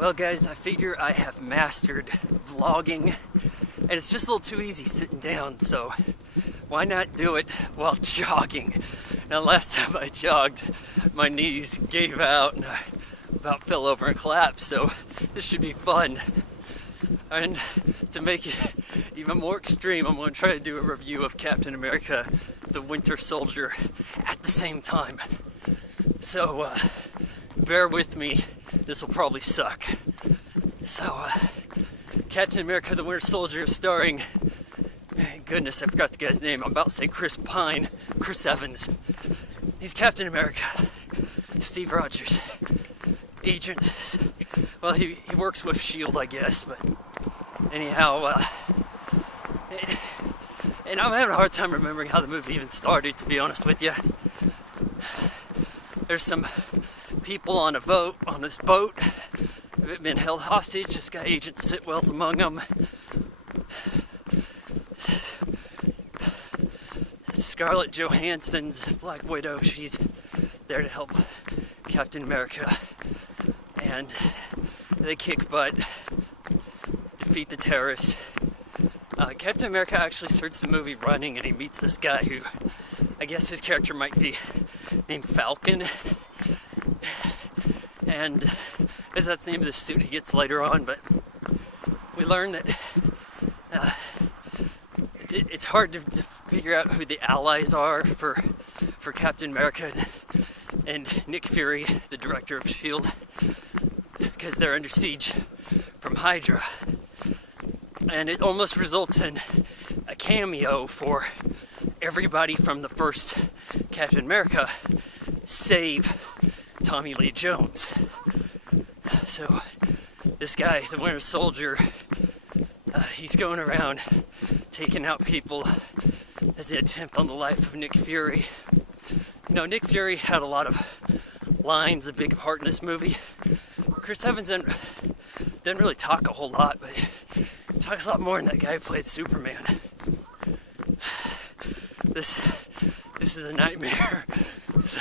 Well guys, I figure I have mastered vlogging, and it's just a little too easy sitting down, so why not do it while jogging? Now last time I jogged, my knees gave out and I about fell over and collapsed, so this should be fun. And to make it even more extreme, I'm going to try to do a review of Captain America, the Winter Soldier, at the same time. So bear with me, this will probably suck. So Captain America, the Winter Soldier, starring, goodness, I forgot the guy's name. I'm about to say Chris Evans. He's Captain America. Steve Rogers, agent. Well, he works with S.H.I.E.L.D., I guess, but anyhow, and I'm having a hard time remembering how the movie even started, to be honest with you. There's some people on this boat, have been held hostage. This guy, Agent Sitwell's among them. Scarlett Johansson's Black Widow, she's there to help Captain America. And they kick butt, defeat the terrorists. Captain America actually starts the movie running, and he meets this guy who, I guess his character might be named Falcon. And as that's the name of the suit he gets later on, but we learn that it's hard to figure out who the allies are for Captain America and Nick Fury, the director of S.H.I.E.L.D., because they're under siege from Hydra. And it almost results in a cameo for everybody from the first Captain America, save Tommy Lee Jones. So this guy, the Winter Soldier, he's going around taking out people as an attempt on the life of Nick Fury. You know, Nick Fury had a lot of lines, a big part in this movie. Chris Evans didn't really talk a whole lot, but he talks a lot more than that guy who played Superman. This is a nightmare. So,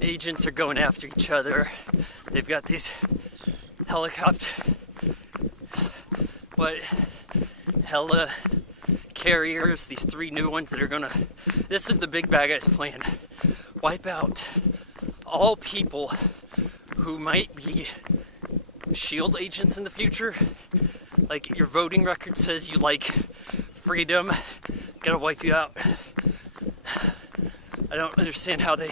agents are going after each other. They've got these hella carriers, these 3 new ones that are gonna, this is the big bad guy's plan. Wipe out all people who might be S.H.I.E.L.D. agents in the future. Like, your voting record says you like freedom, gotta wipe you out. I don't understand how they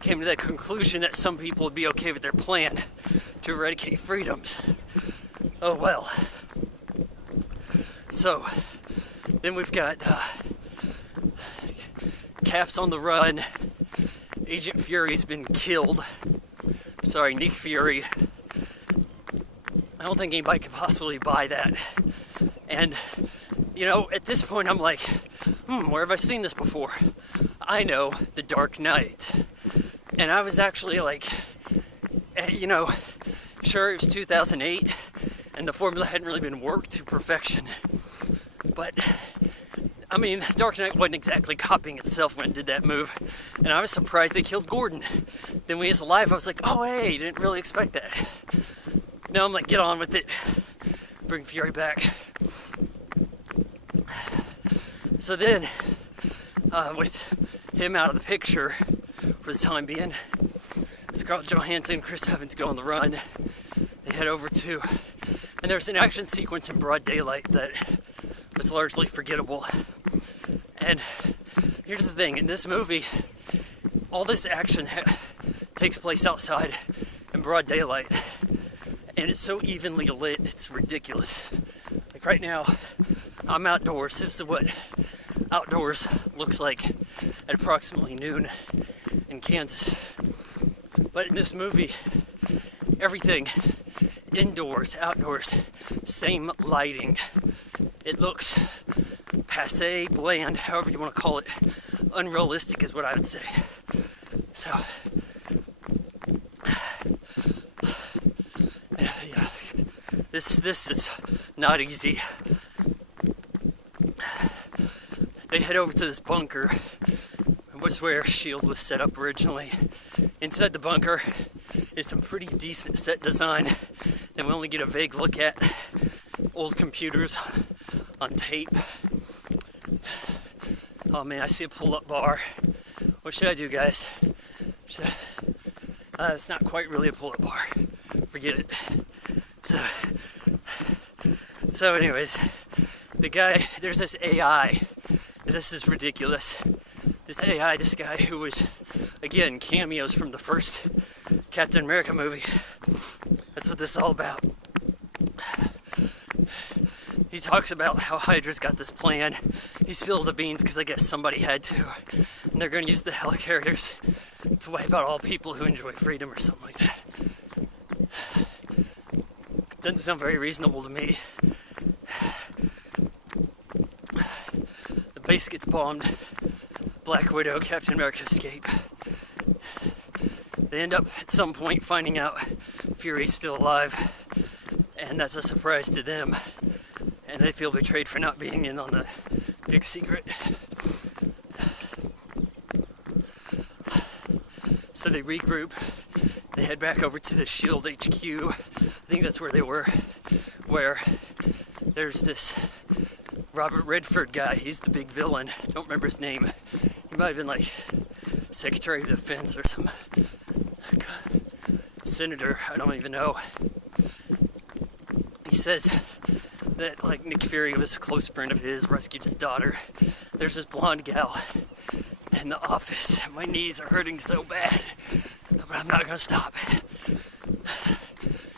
came to that conclusion that some people would be okay with their plan to eradicate freedoms. Oh well. So, then we've got Cap's on the run. Agent Fury's been killed. Sorry, Nick Fury. I don't think anybody could possibly buy that. And, you know, at this point I'm like, where have I seen this before? I know, The Dark Knight. And I was actually like, you know, sure, it was 2008, and the formula hadn't really been worked to perfection. But, I mean, Dark Knight wasn't exactly copying itself when it did that move. And I was surprised they killed Gordon. Then when he was alive, I was like, oh hey, didn't really expect that. Now I'm like, get on with it. Bring Fury back. So then, with him out of the picture for the time being, Scarlett Johansson and Chris Evans go on the run. They head over to, and there's an action sequence in broad daylight that was largely forgettable. And here's the thing, in this movie, all this action takes place outside in broad daylight, and it's so evenly lit, it's ridiculous. Like right now, I'm outdoors. This is what outdoors looks like at approximately noon in Kansas. But in this movie, everything, indoors, outdoors, same lighting. It looks passé, bland, however you want to call it. Unrealistic is what I would say. So, yeah, this is not easy. They head over to this bunker, which was where S.H.I.E.L.D. was set up originally. Inside the bunker is some pretty decent set design, and we only get a vague look at old computers on tape. Oh man, I see a pull-up bar. What should I do, guys? It's not quite really a pull-up bar. Forget it. So anyways, the guy, there's this AI. This is ridiculous. This AI, this guy who was, again, cameos from the first Captain America movie. That's what this is all about. He talks about how Hydra's got this plan. He spills the beans because I guess somebody had to. And they're going to use the helicarriers to wipe out all people who enjoy freedom or something like that. Doesn't sound very reasonable to me. The base gets bombed. Black Widow, Captain America escape. They end up at some point finding out Fury's still alive. And that's a surprise to them. And they feel betrayed for not being in on the big secret. So they regroup. They head back over to the SHIELD HQ. I think that's where they were. Where there's this Robert Redford guy. He's the big villain. Don't remember his name. He might have been like Secretary of Defense or some senator. I don't even know. He says that like Nick Fury was a close friend of his, rescued his daughter. There's this blonde gal in the office. My knees are hurting so bad, but I'm not gonna stop.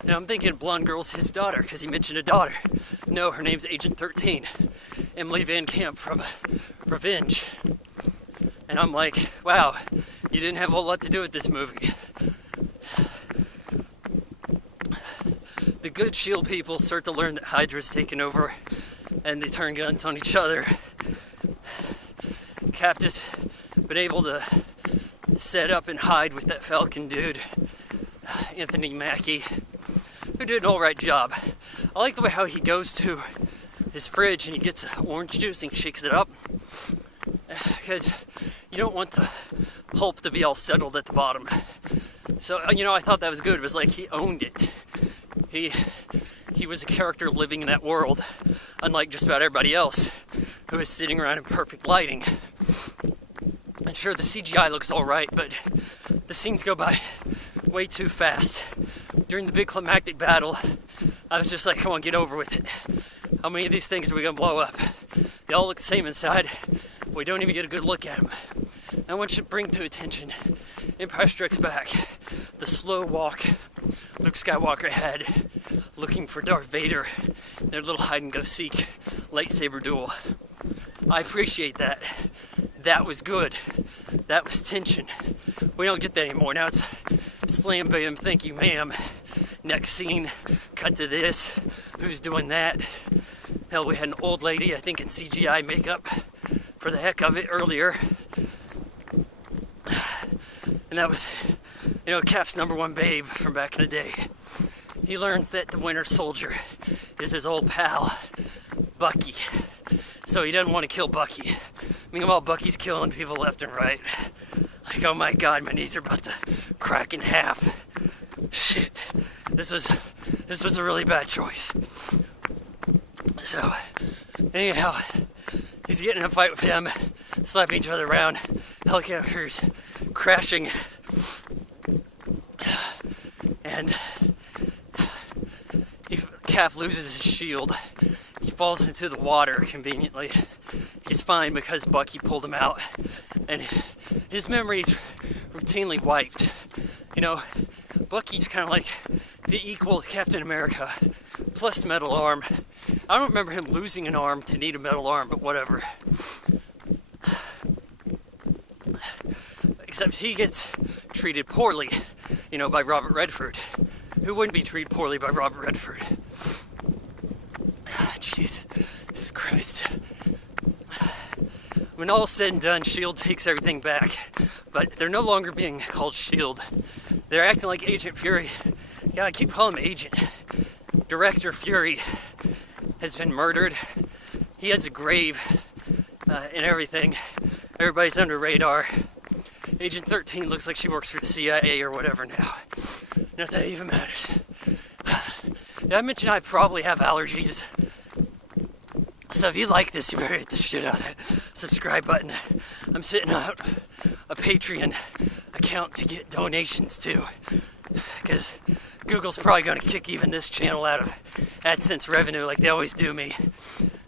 Now I'm thinking blonde girl's his daughter because he mentioned a daughter. No, her name's Agent 13, Emily Van Camp from Revenge. And I'm like, wow, you didn't have a whole lot to do with this movie. The good SHIELD people start to learn that Hydra's taken over and they turn guns on each other. Cap just been able to set up and hide with that Falcon dude, Anthony Mackie, who did an alright job. I like the way how he goes to his fridge and he gets orange juice and shakes it up, because you don't want the pulp to be all settled at the bottom. So, I thought that was good. It was like he owned it. He was a character living in that world, unlike just about everybody else who is sitting around in perfect lighting. And sure, the CGI looks alright, but the scenes go by way too fast. During the big climactic battle, I was just like, come on, get over with it. How many of these things are we gonna blow up? They all look the same inside. We don't even get a good look at them. I want you to bring to attention Empire Strikes Back, the slow walk Luke Skywalker had looking for Darth Vader, their little hide-and-go-seek lightsaber duel. I appreciate that. That was good. That was tension. We don't get that anymore. Now it's slam bam, thank you ma'am. Next scene, cut to this. Who's doing that? Hell, we had an old lady, I think in CGI makeup, for the heck of it earlier. And that was, Cap's number one babe from back in the day. He learns that the Winter Soldier is his old pal, Bucky. So he doesn't want to kill Bucky. Meanwhile, Bucky's killing people left and right. Like, oh my god, my knees are about to crack in half. Shit. This was a really bad choice. So, anyhow, he's getting in a fight with him, slapping each other around, helicopters crashing, and Cap loses his shield. He falls into the water conveniently. He's fine because Bucky pulled him out, and his memory's routinely wiped. Bucky's kind of like the equal to Captain America, plus metal arm. I don't remember him losing an arm to need a metal arm, but whatever. Except he gets treated poorly, by Robert Redford. Who wouldn't be treated poorly by Robert Redford? Jesus Christ. When all's said and done, SHIELD takes everything back, but they're no longer being called SHIELD. They're acting like Agent Fury. God, I keep calling him Agent. Director Fury has been murdered. He has a grave and everything. Everybody's under radar. Agent 13 looks like she works for the CIA or whatever now. Not that it even matters. Did I mention I probably have allergies? So if you like this, you better hit the shit out of that subscribe button. I'm setting up a Patreon account to get donations to, because Google's probably going to kick even this channel out of AdSense revenue like they always do me.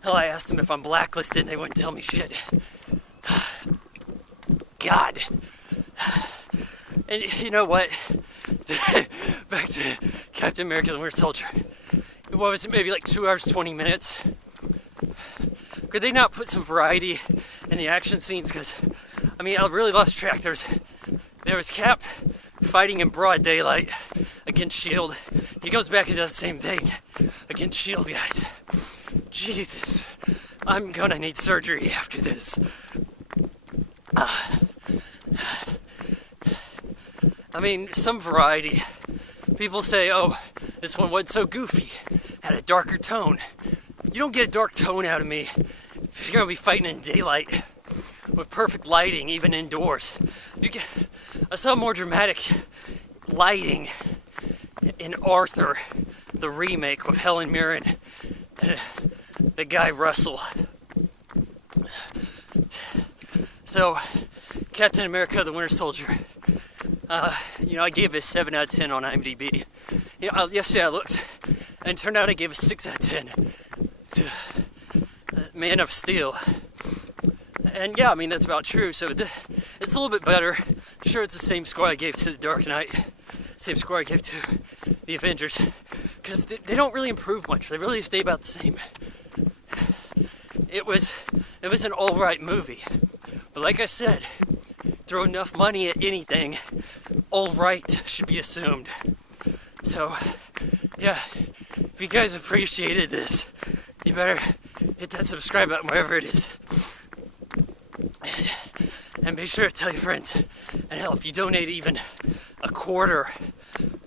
Hell, I asked them if I'm blacklisted and they wouldn't tell me shit. God. And you know what? Back to Captain America: The Winter Soldier. What was it, maybe like 2 hours, 20 minutes? Could they not put some variety in the action scenes? Because, I mean, I really lost track. There was Cap fighting in broad daylight against S.H.I.E.L.D. He goes back and does the same thing against S.H.I.E.L.D., guys. Jesus. I'm gonna need surgery after this. I mean, some variety. People say, oh, this one wasn't so goofy, had a darker tone. You don't get a dark tone out of me if you're gonna be fighting in daylight with perfect lighting, even indoors. I saw more dramatic lighting in Arthur, the remake with Helen Mirren, the guy Russell. So, Captain America: The Winter Soldier. I gave it a 7 out of 10 on IMDb. Yesterday I looked, and it turned out I gave it a 6 out of 10 to Man of Steel. And yeah, I mean, that's about true. So it's a little bit better. Sure, it's the same score I gave to The Dark Knight, same score I gave to The Avengers, because they don't really improve much. They really stay about the same. It was an alright movie. But like I said, throw enough money at anything, all right should be assumed. So, yeah, if you guys appreciated this, you better hit that subscribe button wherever it is. And be sure to tell your friends. And hell, if you donate even a quarter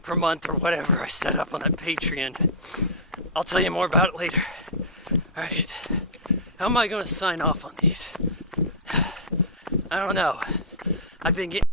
per month or whatever I set up on that Patreon, I'll tell you more about it later. Alright, how am I going to sign off on these? I don't know. I've been getting